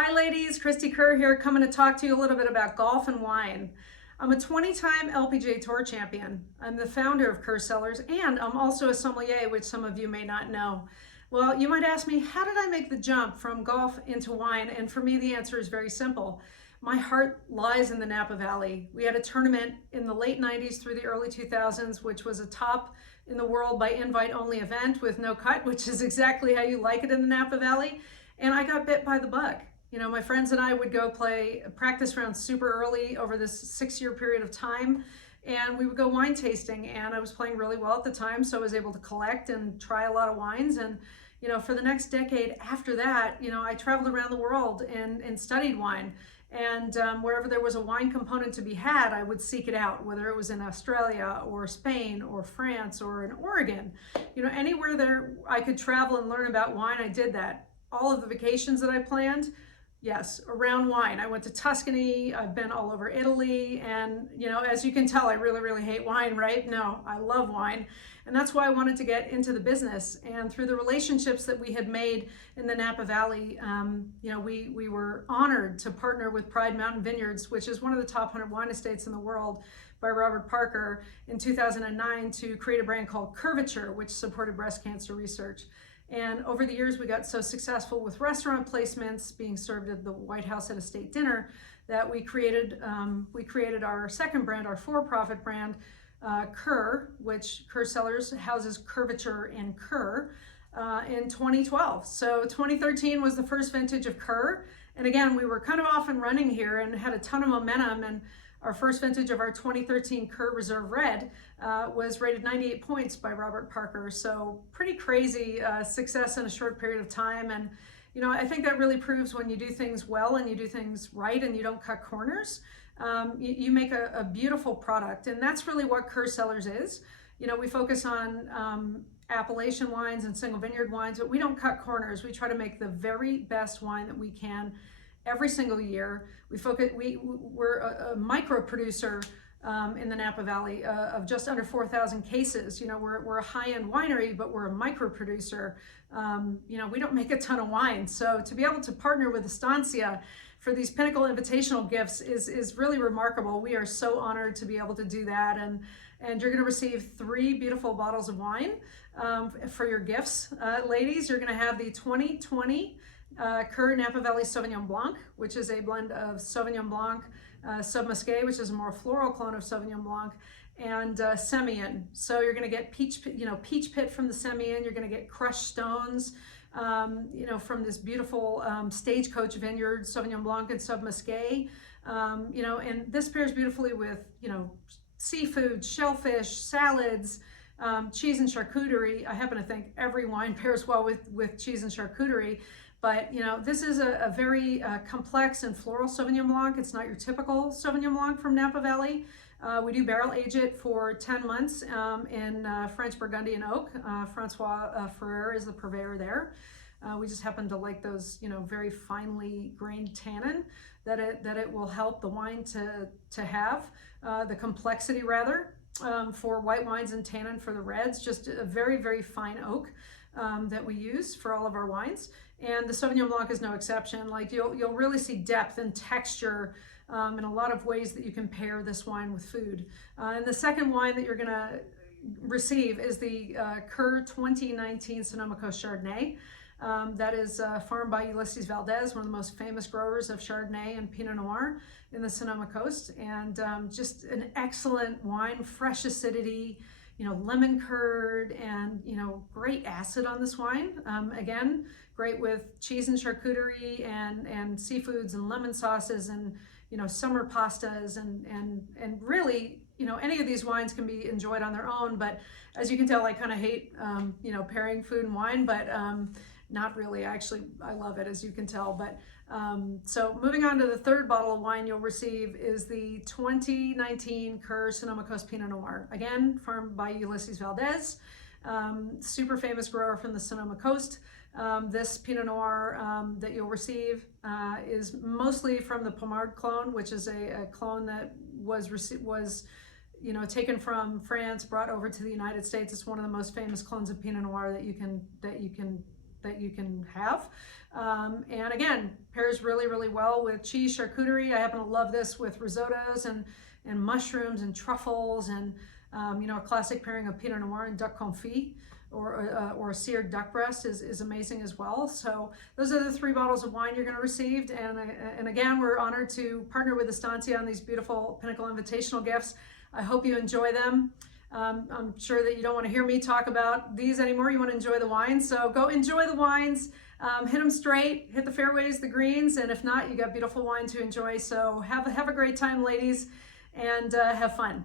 Hi ladies, Cristie Kerr here, coming to talk to you a little bit about golf and wine. I'm a 20-time LPGA Tour champion. I'm the founder of Kerr Cellars, and I'm also a sommelier, which some of you may not know. Well, you might ask me, how did I make the jump from golf into wine? And for me, the answer is very simple. My heart lies in the Napa Valley. We had a tournament in the late 90s through the early 2000s, which was a top in the world by invite-only event with no cut, which is exactly how you like it in the Napa Valley. And I got bit by the bug. You know, my friends and I would go play practice rounds super early over this 6-year period of time, and we would go wine tasting, and I was playing really well at the time, so I was able to collect and try a lot of wines. And you know, for the next decade after that, you know, I traveled around the world and studied wine. And wherever there was a wine component to be had, I would seek it out, whether it was in Australia or Spain or France or in Oregon. You know, anywhere there I could travel and learn about wine, I did that. All of the vacations that I planned, yes, around wine. I went to Tuscany, I've been all over Italy, and you know, as you can tell, I really hate wine, right? No, I love wine. And that's why I wanted to get into the business. And through the relationships that we had made in the Napa Valley, you know, we were honored to partner with Pride Mountain Vineyards, which is one of the top 100 wine estates in the world, by Robert Parker in 2009, to create a brand called Curvature, which supported breast cancer research. And over the years, we got so successful with restaurant placements being served at the White House at a state dinner that we created our second brand, our for-profit brand, Kerr, which Kerr Cellars houses Curvature and Kerr, in 2012. So 2013 was the first vintage of Kerr. And again, we were kind of off and running here and had a ton of momentum. And our first vintage of our 2013 Kerr Reserve Red was rated 98 points by Robert Parker. So pretty crazy success in a short period of time. And you know, I think that really proves when you do things well and you do things right and you don't cut corners, you make a beautiful product. And that's really what Kerr Cellars is. You know, we focus on appellation wines and single vineyard wines, but we don't cut corners. We try to make the very best wine that we can every single year. We're a micro producer in the Napa Valley of just under 4,000 cases. You know, we're a high-end winery, but we're a micro producer. You know, we don't make a ton of wine. So to be able to partner with Estancia for these Pinnacle Invitational gifts is really remarkable. We are so honored to be able to do that. And you're going to receive 3 beautiful bottles of wine for your gifts. Ladies, you're going to have the 2020 Kerr Napa Valley Sauvignon Blanc, which is a blend of Sauvignon Blanc, Sauv Muscat, which is a more floral clone of Sauvignon Blanc, and Semillon. So you're going to get peach pit from the Semillon. You're going to get crushed stones, you know, from this beautiful Stagecoach vineyard, Sauvignon Blanc and Sauv Muscat. You know, and this pairs beautifully with, you know, seafood, shellfish, salads, cheese and charcuterie. I happen to think every wine pairs well with cheese and charcuterie. But you know, this is a very complex and floral Sauvignon Blanc. It's not your typical Sauvignon Blanc from Napa Valley. We do barrel age it for 10 months in French Burgundian oak. Francois Ferrer is the purveyor there. We just happen to like those, you know, very finely grained tannin that it will help the wine to have, the complexity rather, for white wines and tannin for the reds. Just a very fine oak that we use for all of our wines. And the Sauvignon Blanc is no exception. Like you'll really see depth and texture in a lot of ways that you can pair this wine with food. And the second wine that you're gonna receive is the Kerr 2019 Sonoma Coast Chardonnay. That is farmed by Ulysses Valdez, one of the most famous growers of Chardonnay and Pinot Noir in the Sonoma Coast. And just an excellent wine, fresh acidity, you know, lemon curd, and you know, great acid on this wine. Again, great with cheese and charcuterie and seafoods and lemon sauces and, you know, summer pastas and really, you know, any of these wines can be enjoyed on their own. But as you can tell, I kind of hate, you know, pairing food and wine, but not really. Actually, I love it, as you can tell. But so moving on to the third bottle of wine you'll receive is the 2019 Kerr Sonoma Coast Pinot Noir. Again, farmed by Ulysses Valdez, super famous grower from the Sonoma Coast. This Pinot Noir that you'll receive is mostly from the Pommard clone, which is a clone that was you know, taken from France, brought over to the United States. It's one of the most famous clones of Pinot Noir that you can that you can have. And again, pairs really, really well with cheese charcuterie. I happen to love this with risottos and mushrooms and truffles, and a classic pairing of Pinot Noir and duck confit, or a seared duck breast is amazing as well. So those are the 3 bottles of wine you're going to receive. And again, we're honored to partner with Estancia on these beautiful Pinnacle Invitational gifts. I hope you enjoy them. I'm sure that you don't want to hear me talk about these anymore. You want to enjoy the wines. So go enjoy the wines, hit them straight, hit the fairways, the greens, and if not, you got beautiful wine to enjoy. So have a great time, ladies, and have fun.